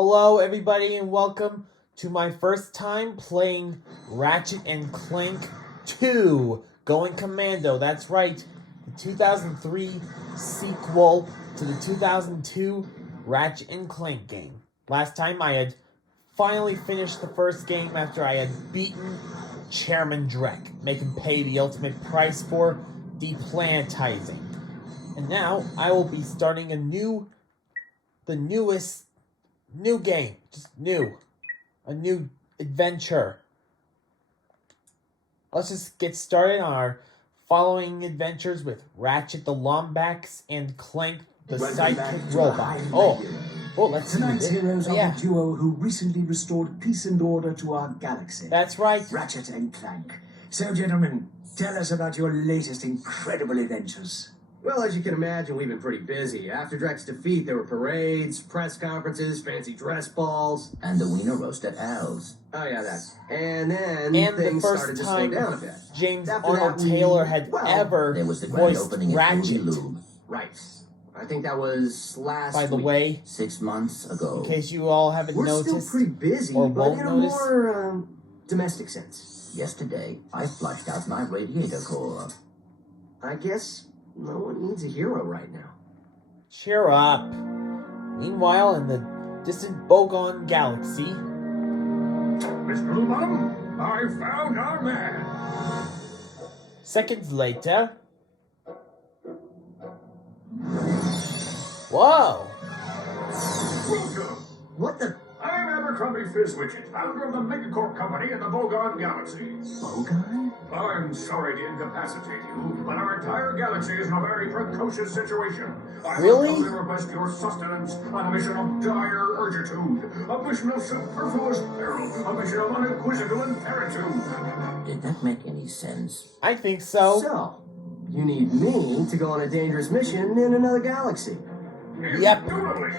Hello everybody and welcome to my first time playing Ratchet and Clank 2 Going Commando. That's right, the 2003 sequel to the 2002 Ratchet and Clank game. Last time I had finally finished the first game after I had beaten Chairman Drek, making pay the ultimate price for deplanetizing. And now I will be starting new game, a new adventure. Let's just get started on our following adventures with Ratchet the Lombax and Clank the sidekick robot. Let's see. Tonight's heroes are the duo who recently restored peace and order to our galaxy. That's right. Ratchet and Clank. So, gentlemen, tell us about your latest incredible adventures. Well, as you can imagine, we've been pretty busy. After Drek's defeat, there were parades, press conferences, fancy dress balls. And the wiener roast at Al's. Oh, yeah, that. And then the things started first to slow time down a bit. James After Arnold that, we- Taylor had well, ever There was the grand voiced opening at Ratchet. Lube. Right. I think that was last By the week. way, 6 months ago. in case you all haven't We're noticed, still pretty busy, or but won't in a notice. more, domestic sense. Yesterday, I flushed out my radiator core. I guess no one needs a hero right now. Cheer up. Meanwhile, in the distant Bogon galaxy, Mr. Bluebottom, I found our man. seconds later. Whoa! Welcome. What the? I'm Abercrombie Fizzwidget, founder of the Megacorp Company in the Bogon Galaxy. Bogon? I'm sorry to incapacitate you, but our entire galaxy is in a very precocious situation. I Really? humbly request your sustenance on a mission of dire urgitude, a mission of superfluous peril, a mission of unequivocal imperitude. Did that make any sense? I think so. So, you need me to go on a dangerous mission in another galaxy. Yep. Indubitably.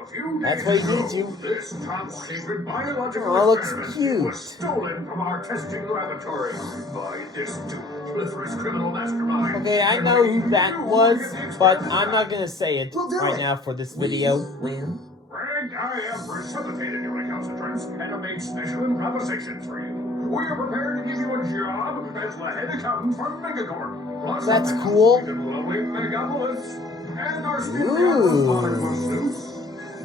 A few That's days what he ago, needs you. This top secret biological Oh, looks experiment cute. was stolen from our testing laboratory by this duplicitous criminal mastermind. Okay, I And know we who that knew was, we could get the but experiment I'm not gonna say it We'll do right it. now for this video. Well, Frank, I have precipitated your recalcitrance and have made special improvisations for you. We are prepared to give you a job as the head accountant for Megacorp. Plus, That's cool. We can lovely Megapolis and our Ooh. stiff-down suits.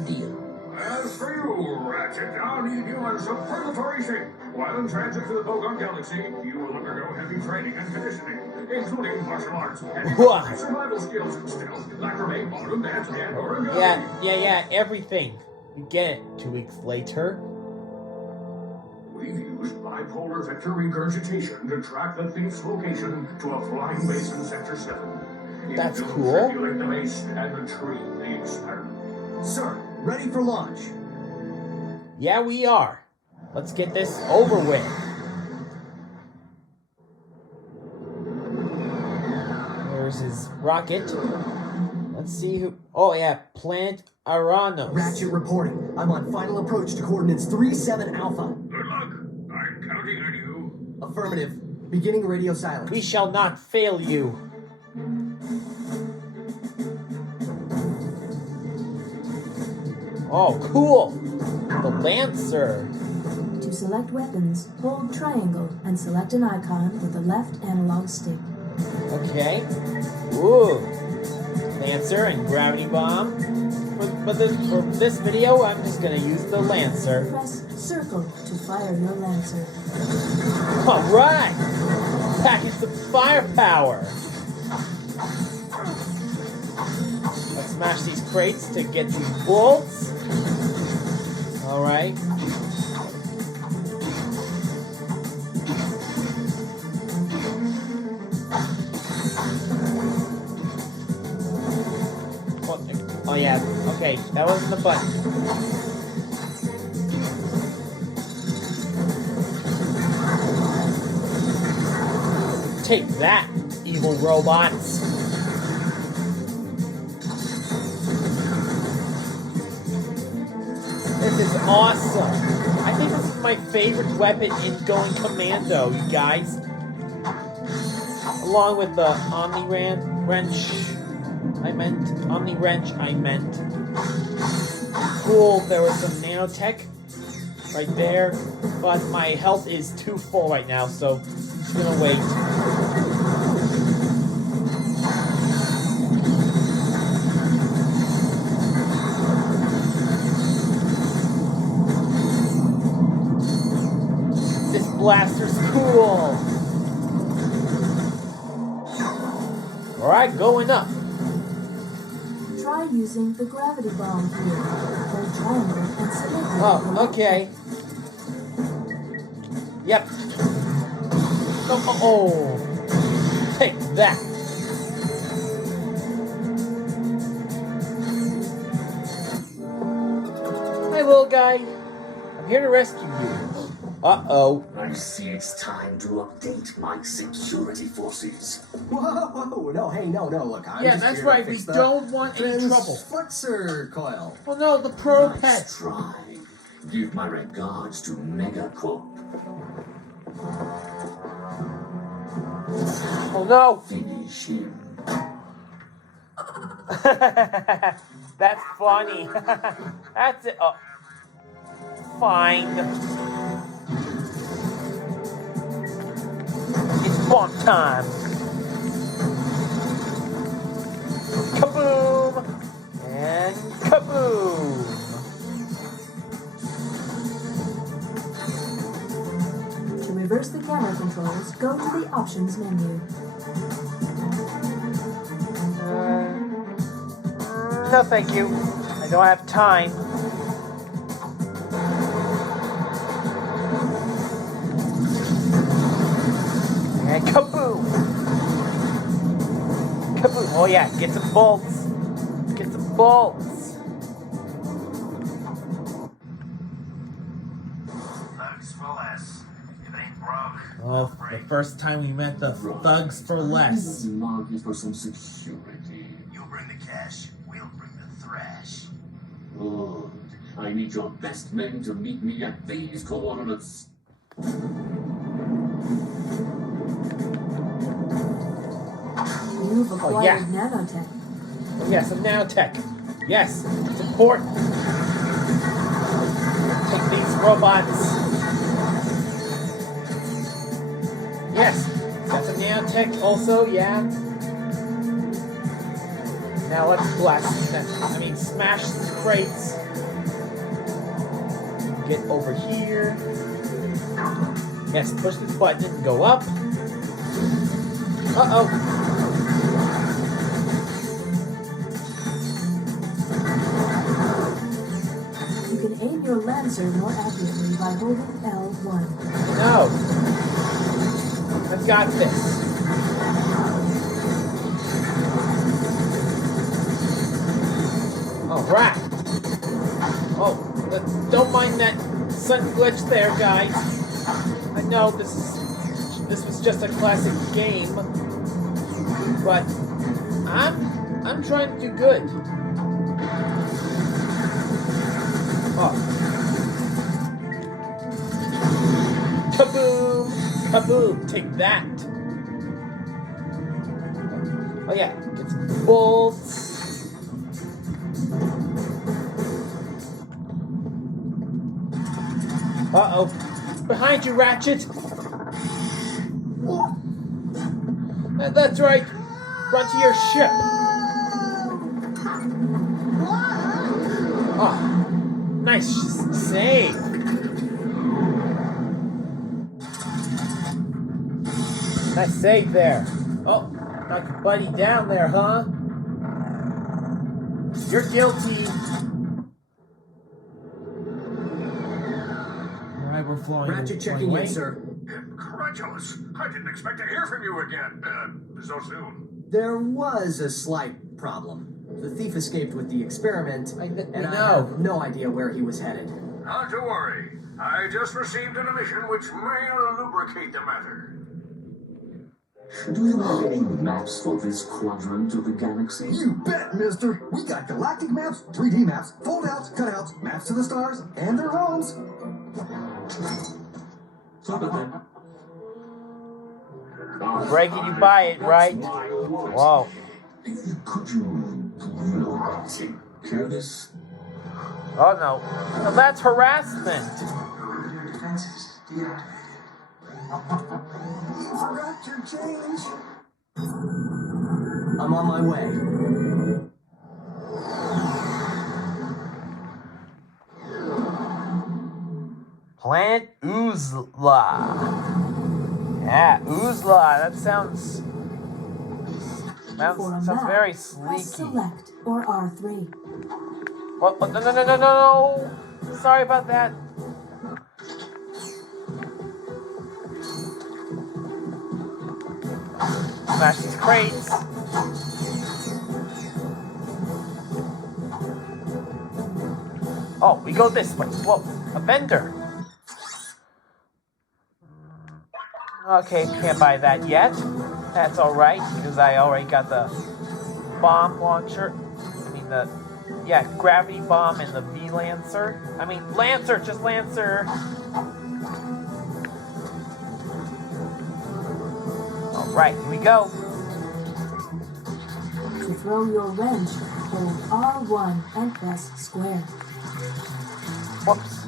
deal. As for you, Ratchet, I'll need you in superlatory shape. While in transit to the Bogon Galaxy, you will undergo heavy training and conditioning, including martial arts and Wha- survival skills, stealth, lacrimate, ballroom dance, and origami. Yeah, everything. You get it 2 weeks later. We've used bipolar vector regurgitation to track the thief's location to a flying base in Sector 7. That's It will cool. manipulate the base and retrieve the experiment. Sir, ready for launch. Yeah, we are. Let's get this over with. There's his rocket. Let's see who... Oh, yeah, Planet Aranos. Ratchet reporting. I'm on final approach to coordinates 37 Alpha. Good luck. I'm counting on you. Affirmative. Beginning radio silence. We shall not fail you. Oh, cool. The Lancer. To select weapons, hold triangle and select an icon with the left analog stick. Okay. Ooh. Lancer and Gravity Bomb. For this video, I'm just gonna use the Lancer. Press circle to fire your lancer. Alright! Packing some firepower! Let's smash these crates to get these bolts. Alright. Oh yeah, okay, that wasn't the button. Take that, evil robots. This is awesome. I think this is my favorite weapon in Going Commando, you guys. Along with the Omni Wrench. Omni Wrench, I meant. cool. There was some nanotech right there, but my health is too full right now, so I'm just gonna wait. This blaster's cool. Alright, going up. Try using the gravity bomb here. Hold triangle and select it. Oh, okay. Yep. Oh. Take that. Hi, little guy. I'm here to rescue you. Uh-oh. I see it's time to update my security forces. Whoa, no, hey, no, look, I'm Yeah, just that's here to right. We fix the don't want any trouble. Flexor coil. Oh no, the pro Nice pet. try. Give my regards to Megacorp. Oh no. Finish him. That's funny. That's it. Oh. Fine. It's bomb time. Kaboom! And kaboom! To reverse the camera controls, go to the options menu. No, thank you. I don't have time. And kaboom! Kaboom! Oh yeah, get some bolts. Get some bolts. Thugs for less. It ain't broke. Oh, the first time we met the thugs for less. Market for some security. You bring the cash, we'll bring the thrash. Good. I need your best men to meet me at these coordinates. You've acquired yeah. nanotech. Oh yeah, some nanotech. Yes, it's important. Take these robots. Yes, got some nanotech also, yeah. Now let's blast them. I mean, smash some crates. Get over here. Yes, push this button and go up. Uh-oh. You can aim your Lancer more accurately by holding L1. No. I've got this. Alright. Oh, don't mind that sudden glitch there, guys. I know this was just a classic game, but I'm trying to do good. Oh. Kaboom! Kaboom! Take that! Oh yeah, get some bolts. Uh-oh. Behind you, Ratchet! That's right! Run to your ship! Oh, nice save! Nice save there. Oh, knock your buddy down there, huh? You're guilty. Alright, we're flying. Ratchet checking in, sir. Incredulous. I didn't expect to hear from you again. So soon. There was a slight problem. The thief escaped with the experiment, and I know. have no idea where he was headed. Not to worry. I just received an emission which may lubricate the matter. Do you have any maps for this quadrant of the galaxy? You bet, mister. We got galactic maps, 3D maps, fold-outs, cutouts, maps to the stars, and their homes. Look at that. Breaking you buy it, right? Whoa. Could you take care of this? Oh no. No, that's harassment. Defenses deactivated. You forgot your change. I'm on my way. Planet Uzla. Yeah, Uzla. That sounds For a sounds map, very press sleeky. select or R3. Oh, no. Sorry about that. Smash these crates. Oh, we go this way. Whoa, a vendor. Okay, can't buy that yet. That's alright, because I already got the bomb launcher. I mean, gravity bomb and the V-Lancer. I mean, Lancer, just Lancer. Alright, here we go. To throw your wrench, hold R1 and press square. Whoops.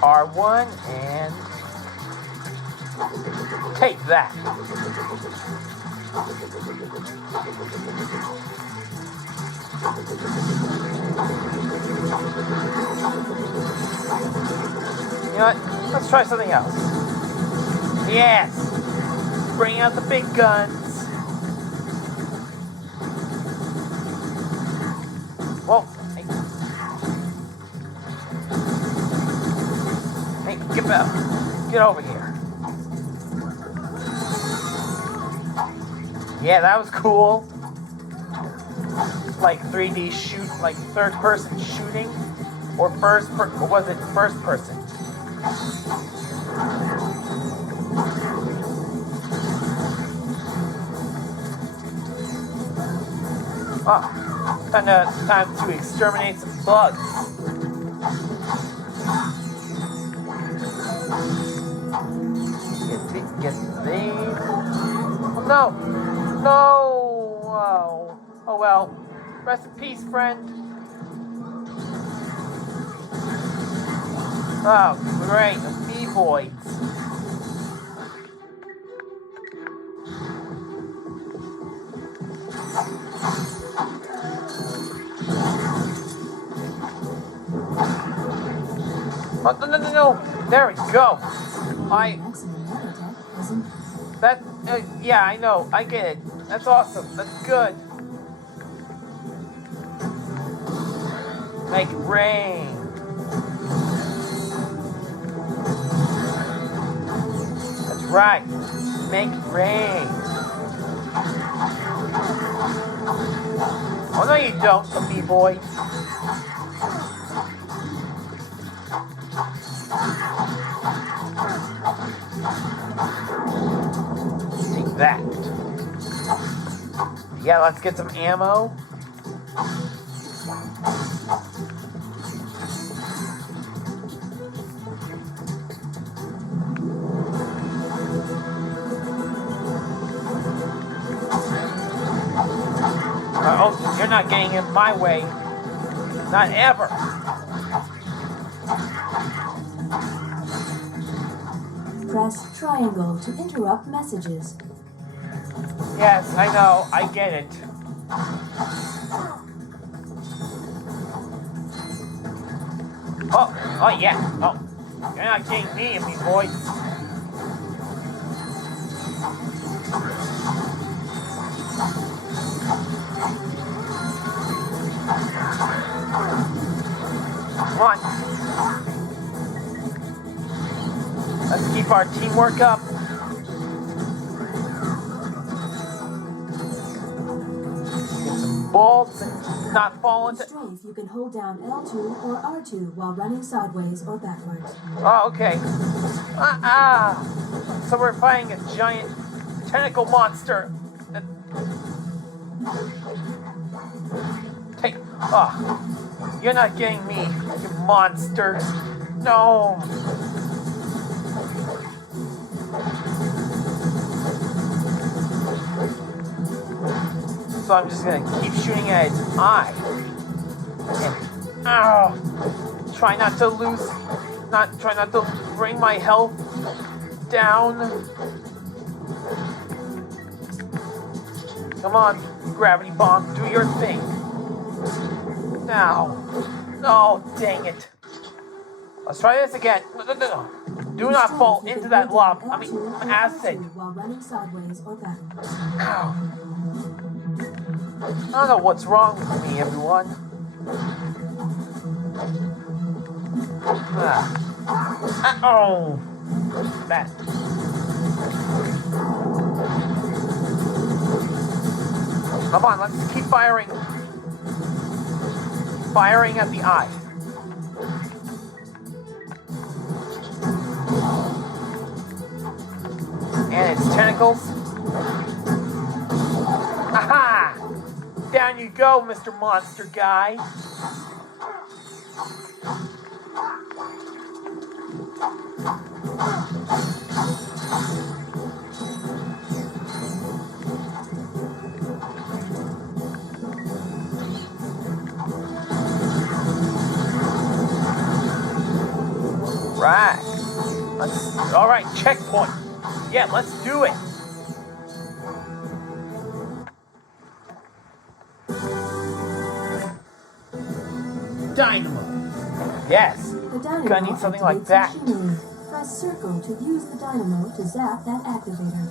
R1 and take that. You know what? Let's try something else. Yes! Bring out the big guns. Whoa. Hey, get over here. Yeah, that was cool. Like 3D shoot, like third person shooting, or was it first person? Oh, time to exterminate some bugs. Get these. No! Oh well. Rest in peace, friend. Oh, great. The B-boys. Oh, no. There we go. Yeah, I know. I get it. That's awesome. That's good. Make it rain. That's right. Make it rain. Oh, no, you don't, the B-boy. Take that. Yeah, let's get some ammo. Oh, you're not getting in my way. Not ever. Press triangle to interrupt messages. Yes, I know. I get it. Oh yeah. Oh, you're not getting me, you boys. Come on. Let's keep our teamwork up. Get some bolts and not fall into... Strafe, you can hold down L2 or R2 while running sideways or backwards. Oh, okay. So we're fighting a giant tentacle monster. Hey, you're not getting me, you monster. No. So I'm just gonna keep shooting at its eye. And, ow! Try not to bring my health down. Come on, gravity bomb, do your thing. Now. Oh, dang it. Let's try this again. No. Do not fall into that lava. Acid. While running sideways or backwards. Ow. I don't know what's wrong with me, everyone. Oh. That. Come on, let's keep firing. Firing at the eye. And its tentacles. Aha! Down you go, Mr. Monster Guy. Right. All right, checkpoint. Yeah, let's do it. Dynamo. Yes. The dynamo Gonna need something like activates that. machinery. Press circle to use the dynamo to zap that activator.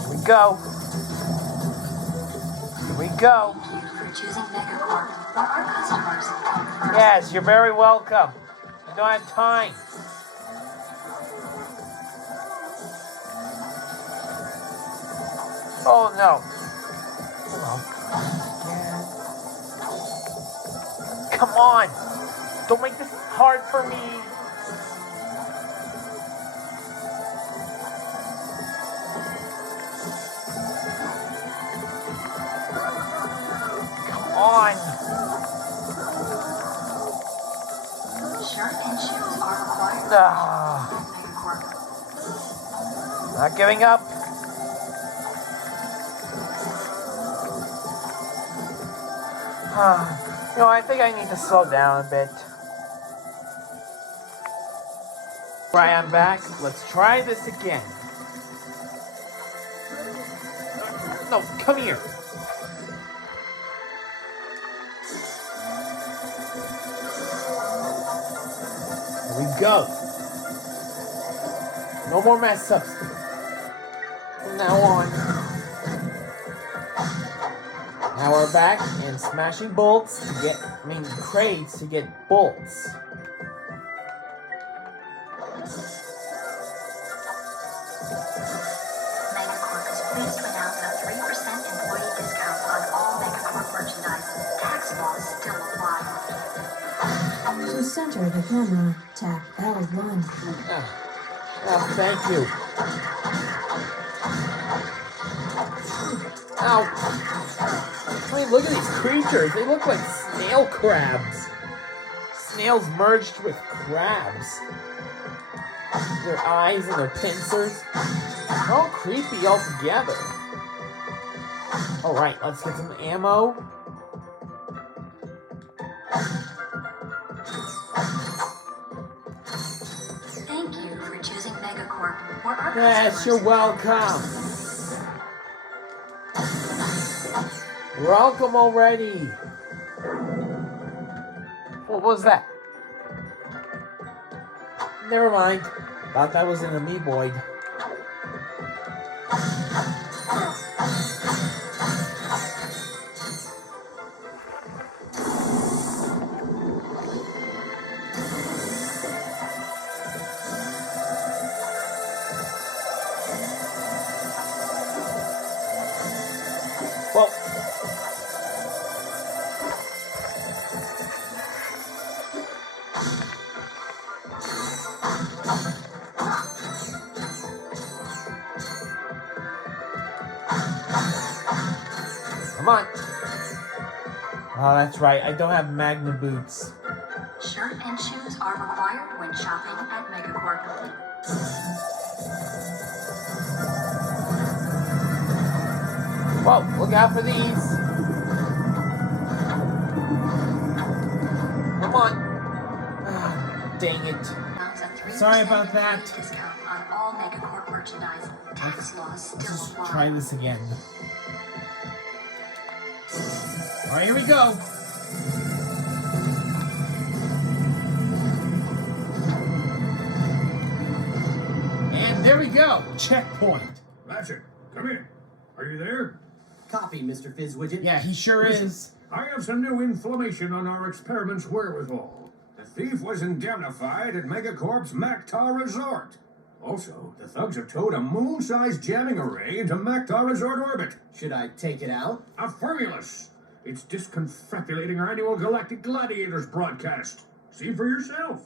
Here we go. Here we go. Thank you for choosing Megacorp for our customers. Yes, you're very welcome. I don't have time. Oh no. Come on. Don't make this hard for me. Come on. Shirt and shoes are required. Megacorp. Not giving up. I think I need to slow down a bit. Right, I'm back. Let's try this again. No, come here. Here we go. No more mess ups. From now on. Now we're back and smashing bolts to get, crates to get bolts. Megacorp is pleased to announce a 3% employee discount on all Megacorp merchandise. Tax laws still apply. To center the camera, tap L1. Oh, thank you. Ow. Look at these creatures. They look like snail crabs. Snails merged with crabs. Their eyes and their pincers. They're all creepy altogether. Alright, let's get some ammo. Thank you for choosing Megacorp for our Yes, customers. you're welcome. Welcome already. What was that? Never mind. Thought that was an amoeboid. Well, come on. Oh, that's right. I don't have Magna boots. Shirt and shoes are required when shopping at Megacorp. Whoa, look out for these. Come on. Ah, dang it. Sorry about that. Discount on all Megacorp merchandise. Tax laws still Let's apply. try this again. Alright, here we go. And there we go. Checkpoint. Ratchet, come in. Are you there? Copy, Mr. Fizzwidget. Yeah, he sure is. I have some new information on our experiment's wherewithal. The thief was indemnified at Megacorp's Mactar Resort. Also, the thugs have towed a moon-sized jamming array into Mactar Resort orbit. Should I take it out? Affirmulous. It's disconfabulating our annual Galactic Gladiators broadcast. See for yourself.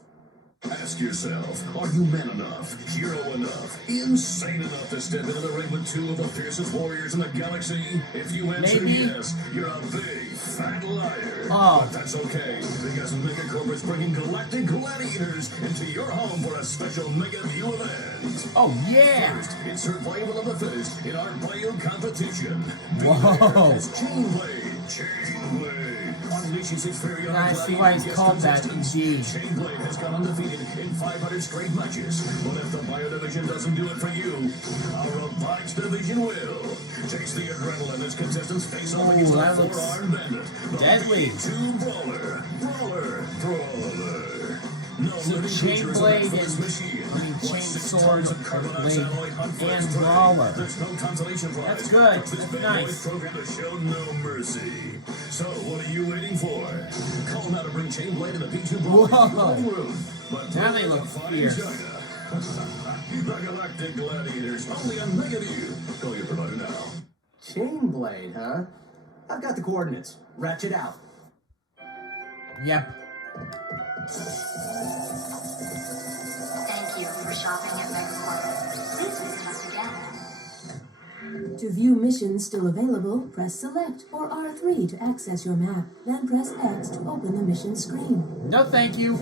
Ask yourself, are you man enough, hero enough, insane enough to step into the ring with two of the fiercest warriors in the galaxy? If you answer Maybe. yes, you're a big, fat liar. Oh. But that's okay, because Megacorp is bringing Galactic Gladiators into your home for a special Mega View event. Oh, yeah. First, it's survival of the fittest in our bio competition. Be Whoa. there as Chainblade. Unleashes its very own I see why he's called that, indeed. Chainblade has gone undefeated in 500 straight matches. But if the Bio Division doesn't do it for you, our Robotics Division will. Taste the adrenaline as contestants face off against that the looks four-armed bandit. The deadly. B2 Brawler. No See, living creature is Chainblade enough for this and- machine. I mean, What, chain 6 sword, tons of carbon blade, dioxide on and flex tray? brawler. There's no consolation prize. That's good. But this That's bad nice. boy's program to show no mercy. So, what are you waiting for? Call him out to bring Chainblade and the B2 Brawler Whoa. into your living room. But Now they look fine fierce. China. The Galactic Gladiators, only on Mega View. Call your provider now. Chainblade, huh? I've got the coordinates. Ratchet out. Yep. Thank you for shopping at Megacorp. Please visit us again. To view missions still available, press Select or R3 to access your map, then press X to open the mission screen. No, thank you.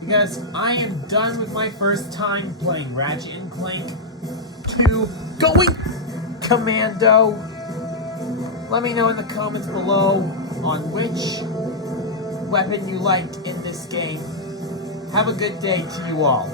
Because I am done with my first time playing Ratchet and Clank 2 Going Commando. Let me know in the comments below on which weapon you liked in this game. Have a good day to you all.